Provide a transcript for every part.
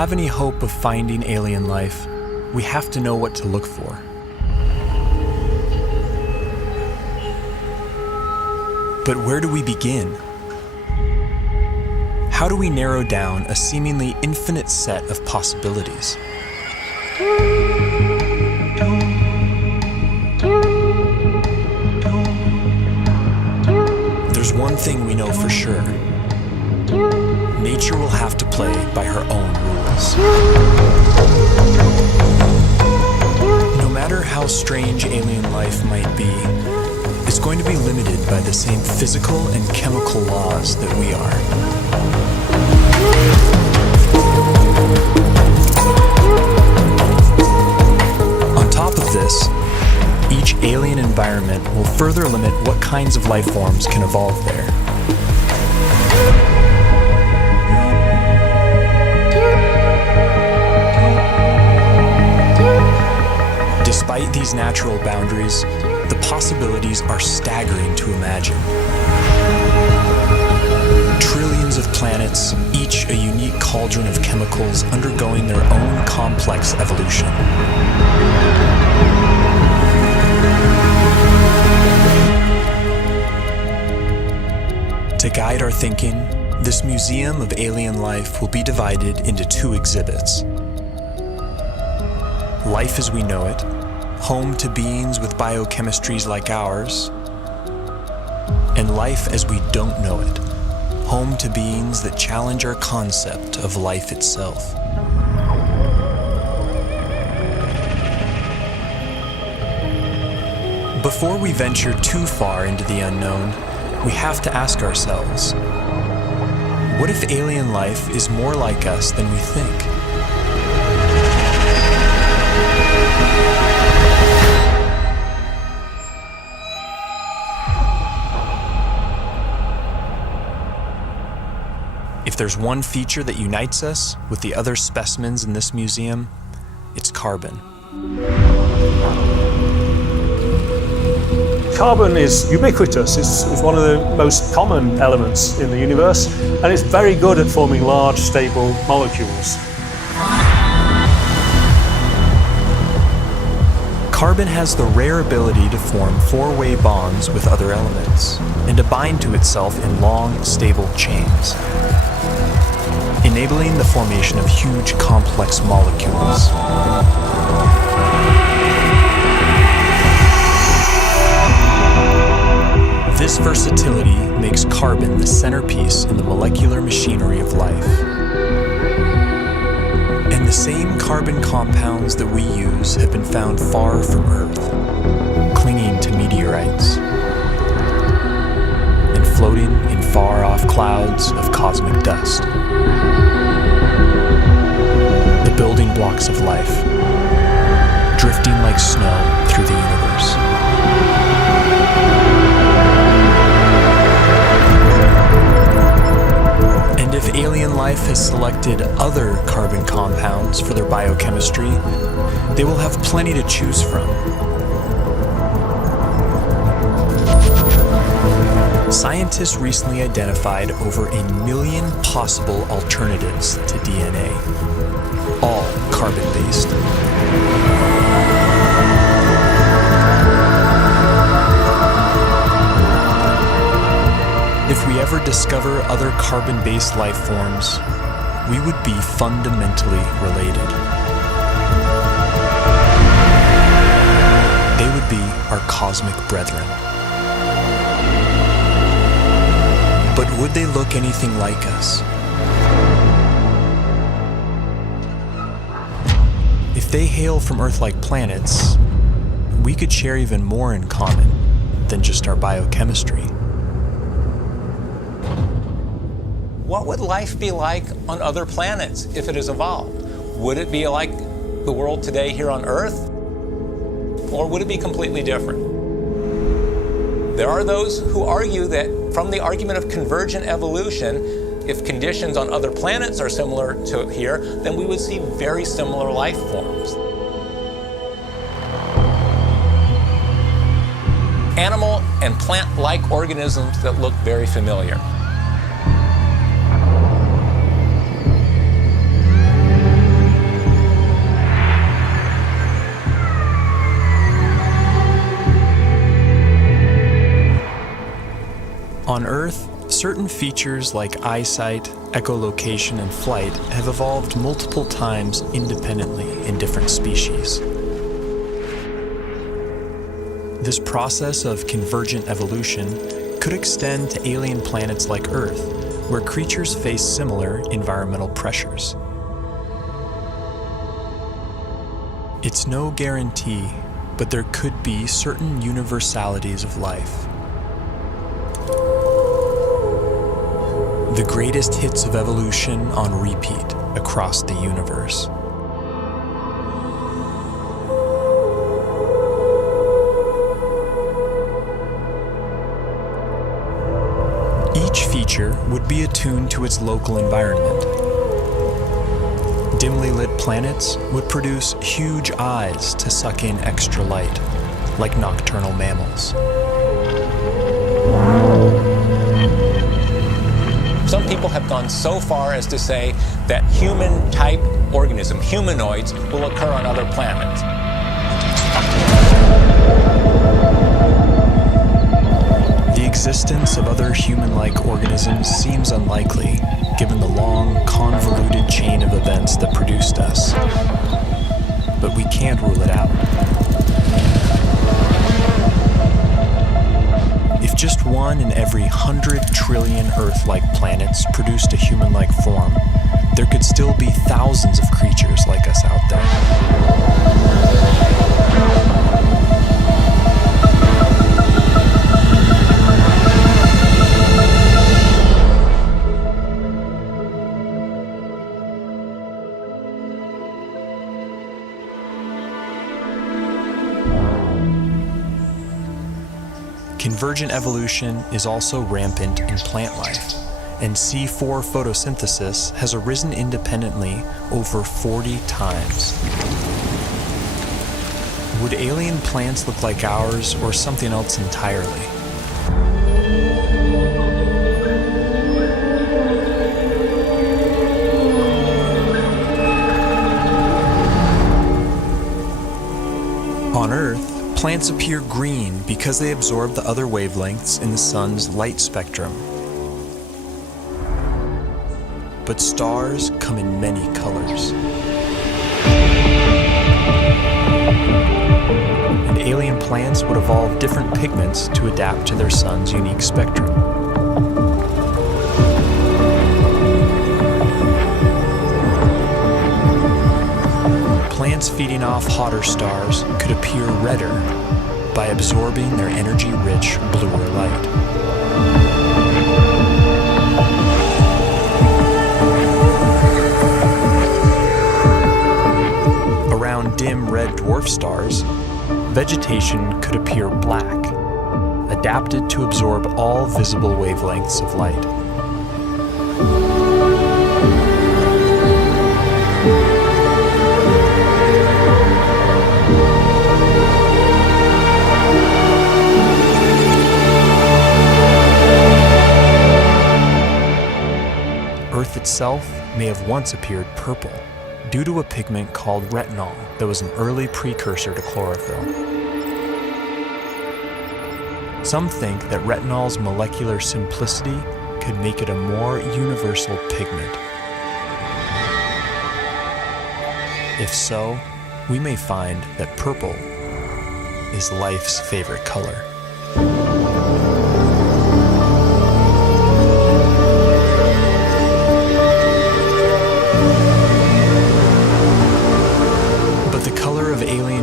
have any hope of finding alien life, we have to know what to look for. But where do we begin? How do we narrow down a seemingly infinite set of possibilities? There's one thing we know for sure. Nature will have to play by her own rules. No matter how strange alien life might be, it's going to be limited by the same physical and chemical laws that we are. On top of this, each alien environment will further limit what kinds of life forms can evolve there. Despite these natural boundaries, the possibilities are staggering to imagine. Trillions of planets, each a unique cauldron of chemicals undergoing their own complex evolution. To guide our thinking, this museum of alien life will be divided into two exhibits. Life as we know it, home to beings with biochemistries like ours, and life as we don't know it, home to beings that challenge our concept of life itself. Before we venture too far into the unknown, we have to ask ourselves, what if alien life is more like us than we think? If there's one feature that unites us with the other specimens in this museum, it's carbon. Carbon is ubiquitous. It's one of the most common elements in the universe, and it's very good at forming large, stable molecules. Carbon has the rare ability to form four-way bonds with other elements and to bind to itself in long, stable chains, enabling the formation of huge, complex molecules. This versatility makes carbon the centerpiece in the molecular machinery of life. And the same carbon compounds that we use have been found far from Earth, clinging to meteorites and floating in far-off clouds of cosmic dust. The building blocks of life, drifting like snow through the universe. And if alien life has selected other carbon compounds for their biochemistry, they will have plenty to choose from. Scientists recently identified over 1 million possible alternatives to DNA, all carbon-based. If we ever discover other carbon-based life forms, we would be fundamentally related. They would be our cosmic brethren. But would they look anything like us? If they hail from Earth-like planets, we could share even more in common than just our biochemistry. What would life be like on other planets if it has evolved? Would it be like the world today here on Earth? Or would it be completely different? There are those who argue that from the argument of convergent evolution, if conditions on other planets are similar to here, then we would see very similar life forms. Animal and plant-like organisms that look very familiar. On Earth, certain features like eyesight, echolocation, and flight have evolved multiple times independently in different species. This process of convergent evolution could extend to alien planets like Earth, where creatures face similar environmental pressures. It's no guarantee, but there could be certain universalities of life. The greatest hits of evolution on repeat across the universe. Each feature would be attuned to its local environment. Dimly lit planets would produce huge eyes to suck in extra light, like nocturnal mammals. Some people have gone so far as to say that human-type organisms, humanoids, will occur on other planets. The existence of other human-like organisms seems unlikely, given the long, convoluted chain of events that produced us. But we can't rule it out. If just one in every 100 trillion Earth-like planets produced a human-like form, there could still be thousands of creatures like us out there. Convergent evolution is also rampant in plant life, and C4 photosynthesis has arisen independently over 40 times. Would alien plants look like ours or something else entirely? On Earth, plants appear green because they absorb the other wavelengths in the sun's light spectrum. But stars come in many colors. And alien plants would evolve different pigments to adapt to their sun's unique spectrum. Plants feeding off hotter stars could appear redder by absorbing their energy-rich bluer light. Around dim red dwarf stars, vegetation could appear black, adapted to absorb all visible wavelengths of light. Earth itself may have once appeared purple due to a pigment called retinol that was an early precursor to chlorophyll. Some think that retinol's molecular simplicity could make it a more universal pigment. If so, we may find that purple is life's favorite color.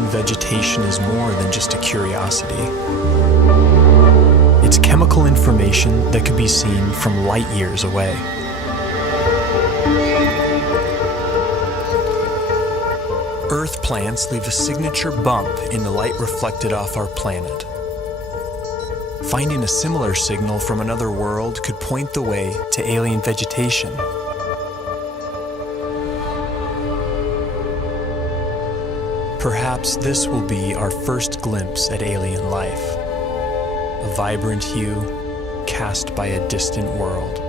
Vegetation is more than just a curiosity. It's chemical information that could be seen from light years away. Earth plants leave a signature bump in the light reflected off our planet. Finding a similar signal from another world could point the way to alien vegetation. Perhaps this will be our first glimpse at alien life, a vibrant hue cast by a distant world.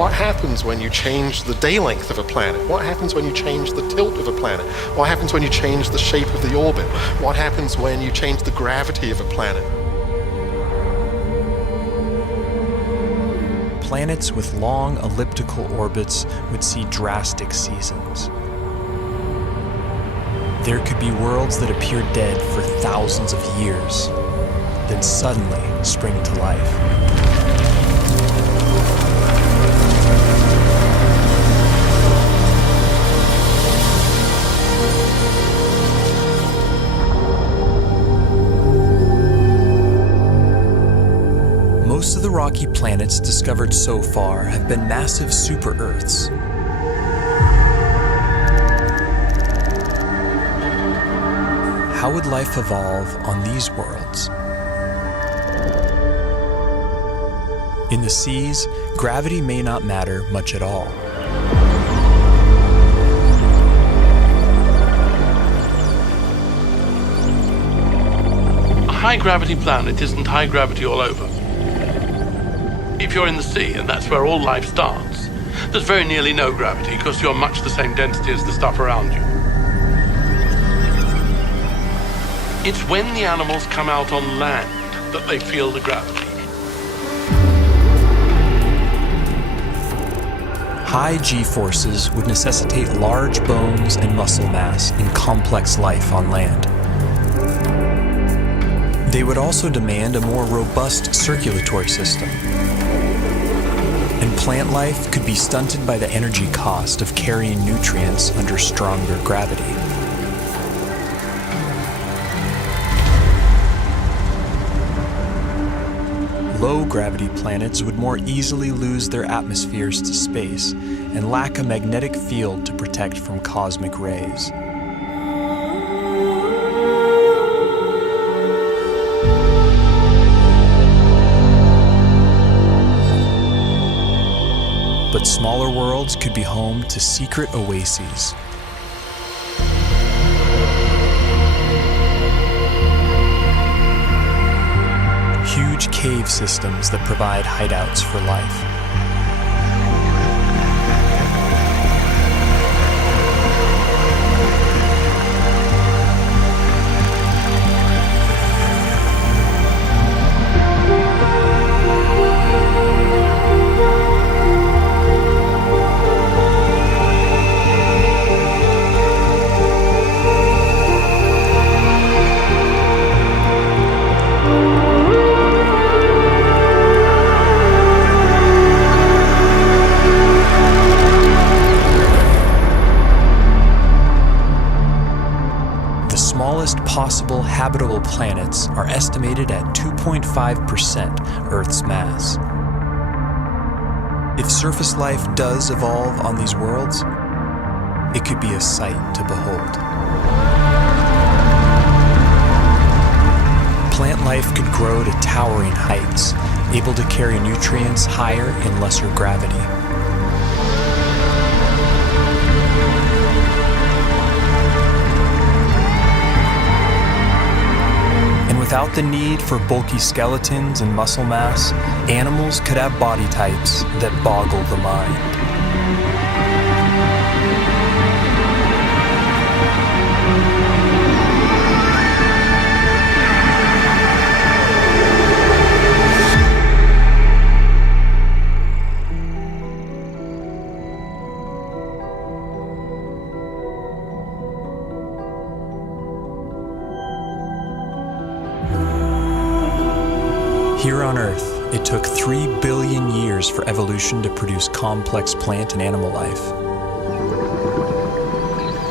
What happens when you change the day length of a planet? What happens when you change the tilt of a planet? What happens when you change the shape of the orbit? What happens when you change the gravity of a planet? Planets with long elliptical orbits would see drastic seasons. There could be worlds that appear dead for thousands of years, then suddenly spring to life. Most of the rocky planets discovered so far have been massive super-Earths. How would life evolve on these worlds? In the seas, gravity may not matter much at all. A high-gravity planet isn't high gravity all over. If you're in the sea, and that's where all life starts, there's very nearly no gravity because you're much the same density as the stuff around you. It's when the animals come out on land that they feel the gravity. High G-forces would necessitate large bones and muscle mass in complex life on land. They would also demand a more robust circulatory system. And plant life could be stunted by the energy cost of carrying nutrients under stronger gravity. Low-gravity planets would more easily lose their atmospheres to space and lack a magnetic field to protect from cosmic rays. But smaller worlds could be home to secret oases. Huge cave systems that provide hideouts for life. Possible habitable planets are estimated at 2.5% Earth's mass. If surface life does evolve on these worlds, it could be a sight to behold. Plant life could grow to towering heights, able to carry nutrients higher in lesser gravity. Without the need for bulky skeletons and muscle mass, animals could have body types that boggle the mind. Here on Earth, it took 3 billion years for evolution to produce complex plant and animal life.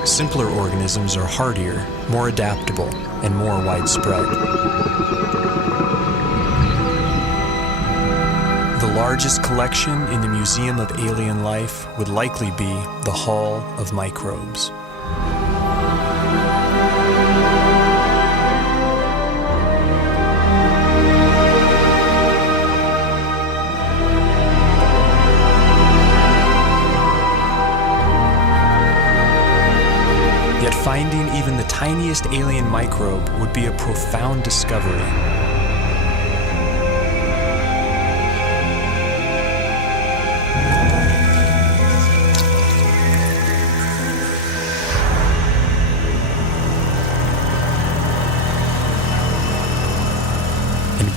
Simpler organisms are hardier, more adaptable, and more widespread. The largest collection in the Museum of Alien Life would likely be the Hall of Microbes. Yet finding even the tiniest alien microbe would be a profound discovery.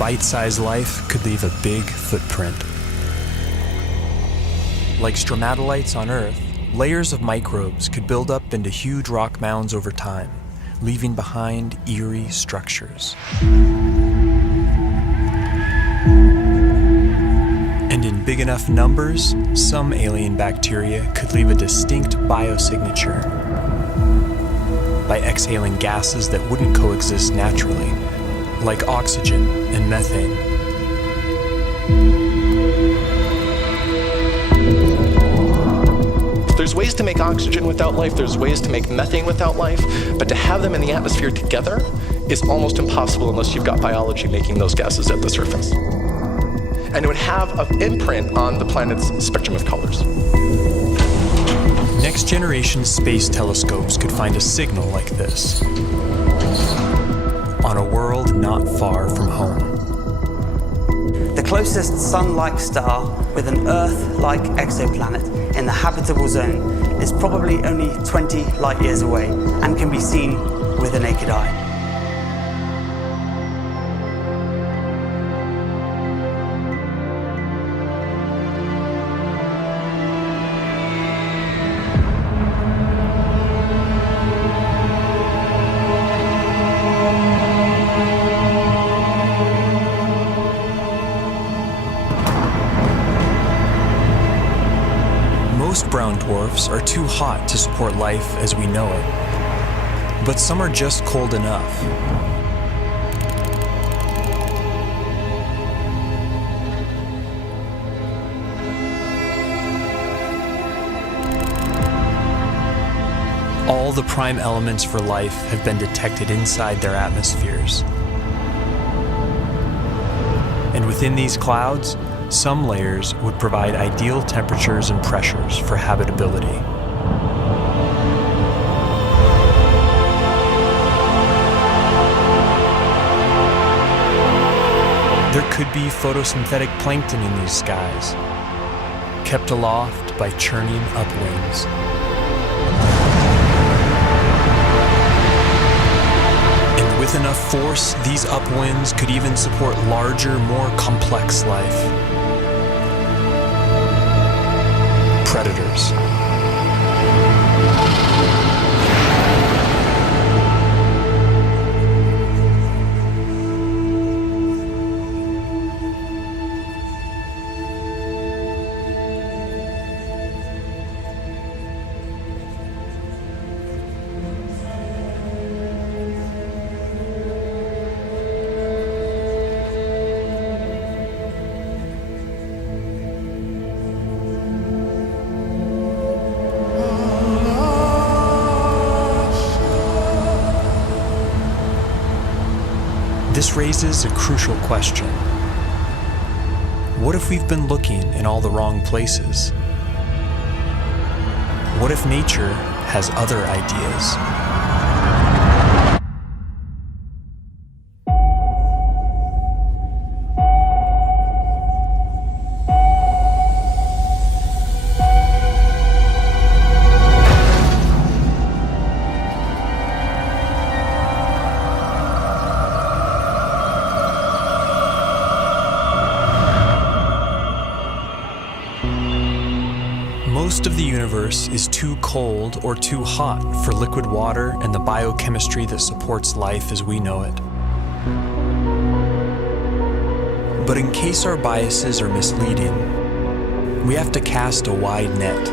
bite-sized life could leave a big footprint. Like stromatolites on Earth, layers of microbes could build up into huge rock mounds over time, leaving behind eerie structures. And in big enough numbers, some alien bacteria could leave a distinct biosignature by exhaling gases that wouldn't coexist naturally, like oxygen and methane. There's ways to make oxygen without life, there's ways to make methane without life, but to have them in the atmosphere together is almost impossible unless you've got biology making those gases at the surface. And it would have an imprint on the planet's spectrum of colors. Next-generation space telescopes could find a signal like this on a world not far from home. The closest Sun-like star with an Earth-like exoplanet in the habitable zone is probably only 20 light-years away and can be seen with the naked eye. Most brown dwarfs are too hot to support life as we know it, but some are just cold enough. All the prime elements for life have been detected inside their atmospheres. And within these clouds, some layers would provide ideal temperatures and pressures for habitability. There could be photosynthetic plankton in these skies, kept aloft by churning upwinds. And with enough force, these upwinds could even support larger, more complex life. Predators. This raises a crucial question. What if we've been looking in all the wrong places? What if nature has other ideas? Most of the universe is too cold or too hot for liquid water and the biochemistry that supports life as we know it. But in case our biases are misleading, we have to cast a wide net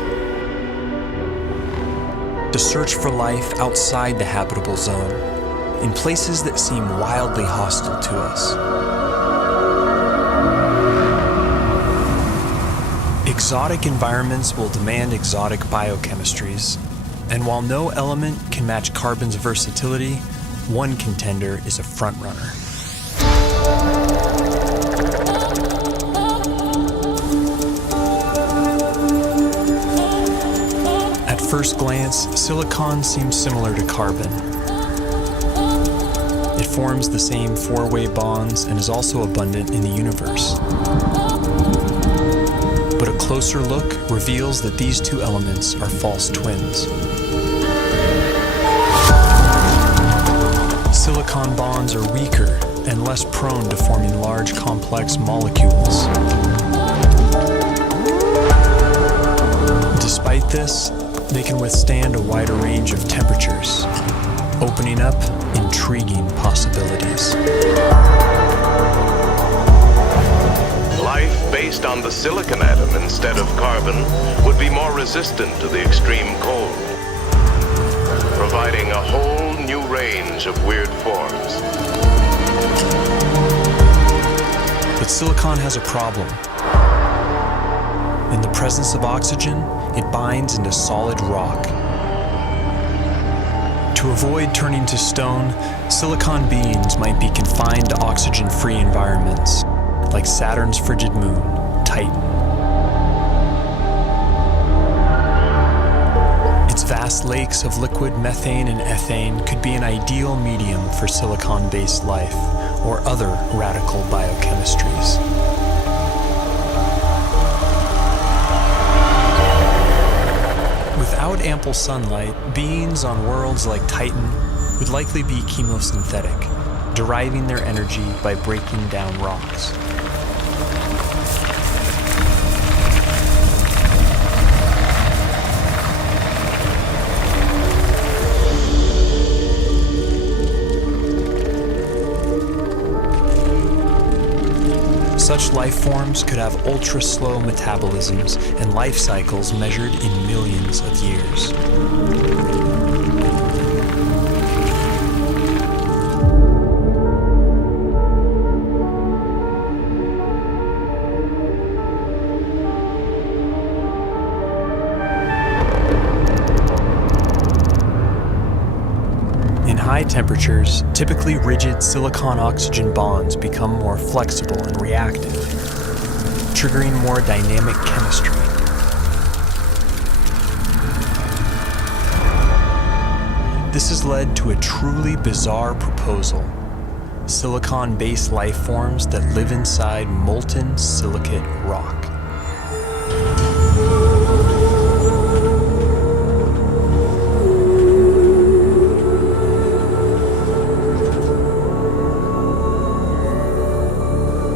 to search for life outside the habitable zone, in places that seem wildly hostile to us. Exotic environments will demand exotic biochemistries, and while no element can match carbon's versatility, one contender is a frontrunner. At first glance, silicon seems similar to carbon. It forms the same four-way bonds and is also abundant in the universe. But a closer look reveals that these two elements are false twins. silicon bonds are weaker and less prone to forming large, complex molecules. Despite this, they can withstand a wider range of temperatures, opening up intriguing possibilities. Life based on the silicon atom instead of carbon would be more resistant to the extreme cold, providing a whole new range of weird forms. But silicon has a problem. In the presence of oxygen, it binds into solid rock. To avoid turning to stone, silicon beings might be confined to oxygen-free environments, like Saturn's frigid moon, Titan. Its vast lakes of liquid methane and ethane could be an ideal medium for silicon-based life or other radical biochemistries. Without ample sunlight, beings on worlds like Titan would likely be chemosynthetic, deriving their energy by breaking down rocks. Such life forms could have ultra-slow metabolisms and life cycles measured in millions of years. High temperatures, typically rigid silicon-oxygen bonds become more flexible and reactive, triggering more dynamic chemistry. This has led to a truly bizarre proposal: silicon-based life forms that live inside molten silicate rock.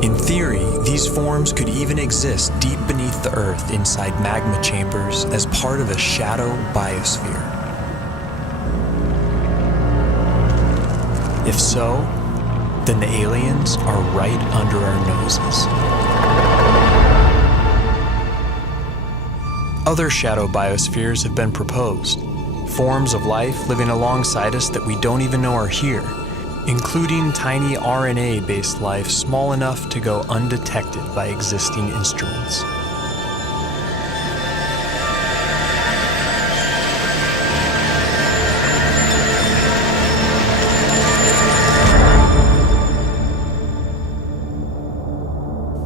In theory, these forms could even exist deep beneath the Earth inside magma chambers as part of a shadow biosphere. If so, then the aliens are right under our noses. Other shadow biospheres have been proposed, forms of life living alongside us that we don't even know are here, including tiny RNA-based life small enough to go undetected by existing instruments.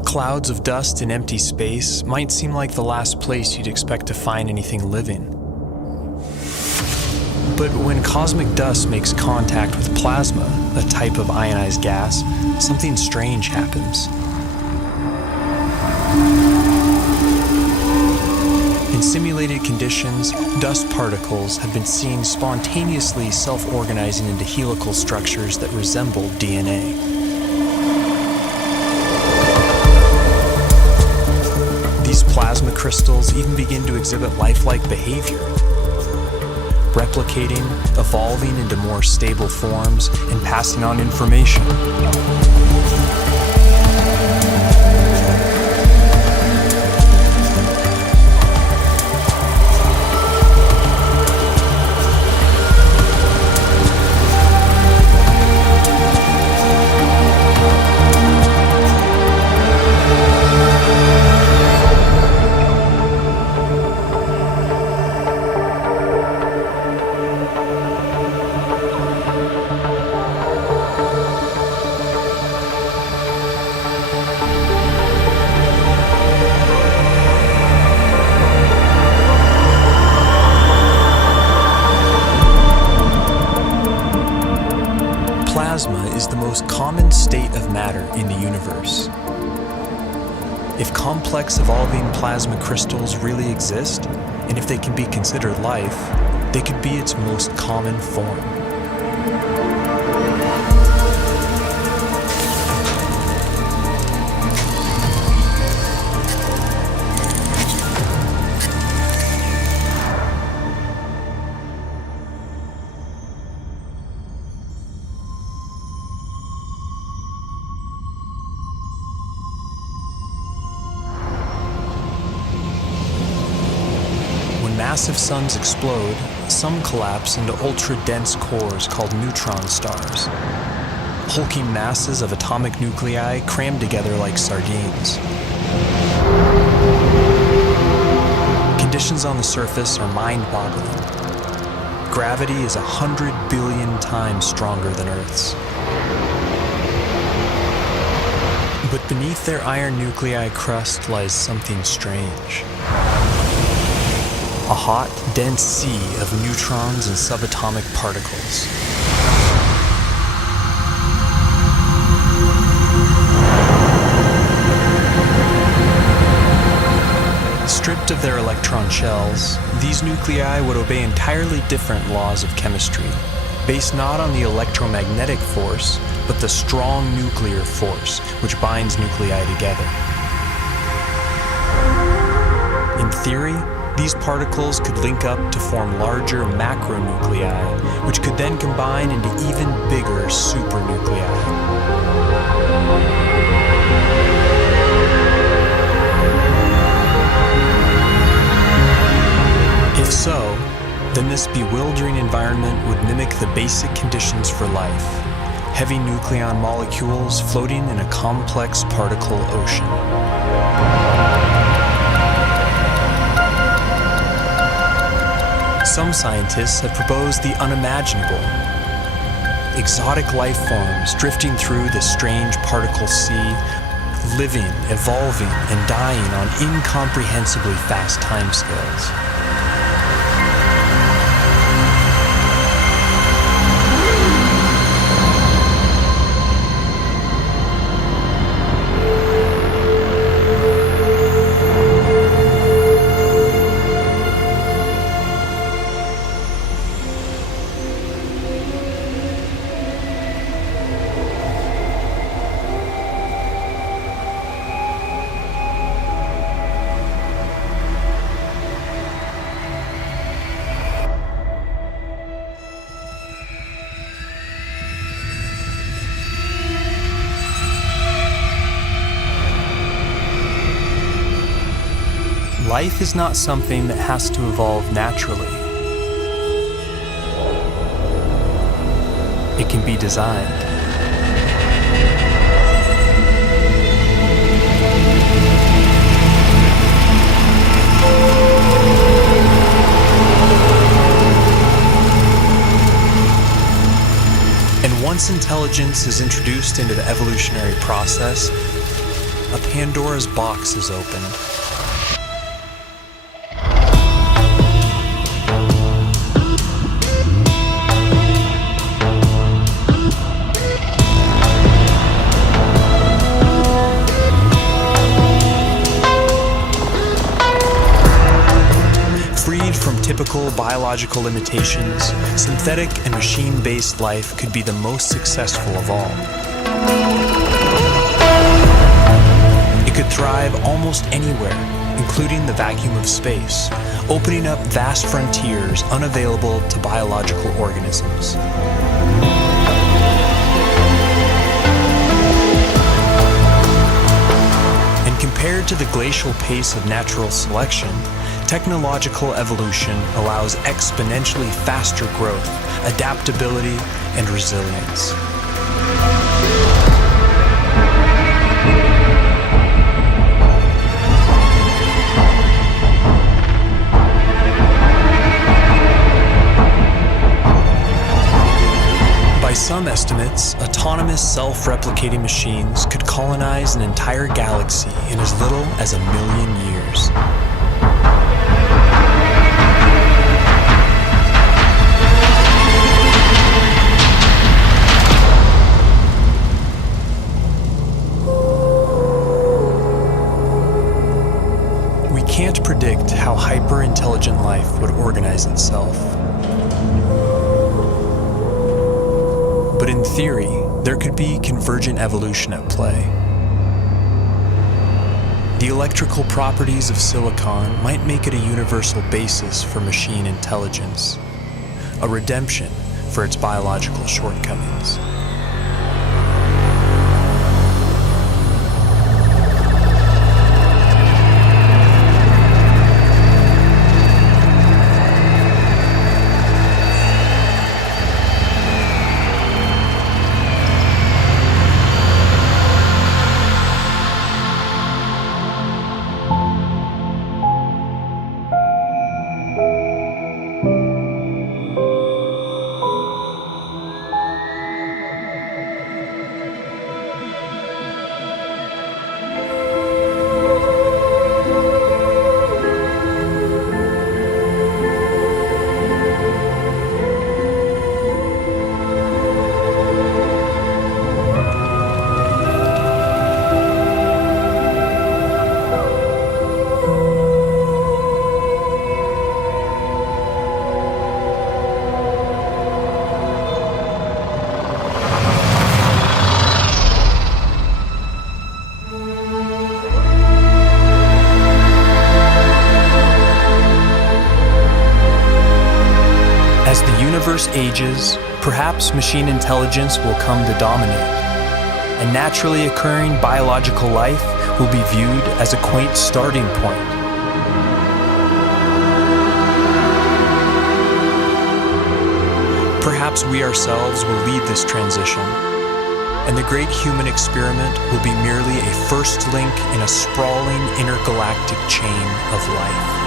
Clouds of dust in empty space might seem like the last place you'd expect to find anything living. But when cosmic dust makes contact with plasma, a type of ionized gas, something strange happens. In simulated conditions, dust particles have been seen spontaneously self-organizing into helical structures that resemble DNA. These plasma crystals even begin to exhibit lifelike behavior, replicating, evolving into more stable forms, and passing on information. Plasma is the most common state of matter in the universe. If complex evolving plasma crystals really exist, and if they can be considered life, they could be its most common form. massive suns explode, some collapse into ultra-dense cores called neutron stars. Hulking masses of atomic nuclei crammed together like sardines. Conditions on the surface are mind-boggling. Gravity is 100 billion times stronger than Earth's. But beneath their iron nuclei crust lies something strange. A hot, dense sea of neutrons and subatomic particles. Stripped of their electron shells, these nuclei would obey entirely different laws of chemistry, based not on the electromagnetic force, but the strong nuclear force which binds nuclei together. In theory, these particles could link up to form larger macronuclei, which could then combine into even bigger supernuclei. If so, then this bewildering environment would mimic the basic conditions for life: heavy nucleon molecules floating in a complex particle ocean. Some scientists have proposed the unimaginable: exotic life forms drifting through the strange particle sea, living, evolving, and dying on incomprehensibly fast timescales. Life is not something that has to evolve naturally. It can be designed. And once intelligence is introduced into the evolutionary process, a Pandora's box is opened. Typical biological limitations, synthetic and machine-based life could be the most successful of all. It could thrive almost anywhere, including the vacuum of space, opening up vast frontiers unavailable to biological organisms. And compared to the glacial pace of natural selection, technological evolution allows exponentially faster growth, adaptability, and resilience. By some estimates, autonomous self-replicating machines could colonize an entire galaxy in as little as 1 million years. Can't predict how hyper-intelligent life would organize itself. But in theory, there could be convergent evolution at play. The electrical properties of silicon might make it a universal basis for machine intelligence, a redemption for its biological shortcomings. diverse ages, perhaps machine intelligence will come to dominate, and naturally occurring biological life will be viewed as a quaint starting point. Perhaps we ourselves will lead this transition, and the great human experiment will be merely a first link in a sprawling intergalactic chain of life.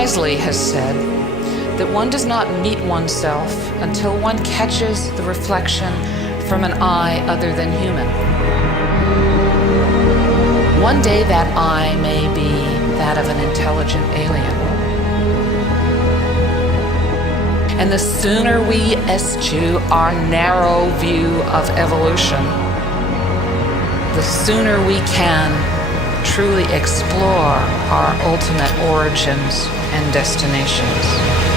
Isley has said that one does not meet oneself until one catches the reflection from an eye other than human. One day that eye may be that of an intelligent alien. And the sooner we eschew our narrow view of evolution, the sooner we can truly explore our ultimate origins and destinations.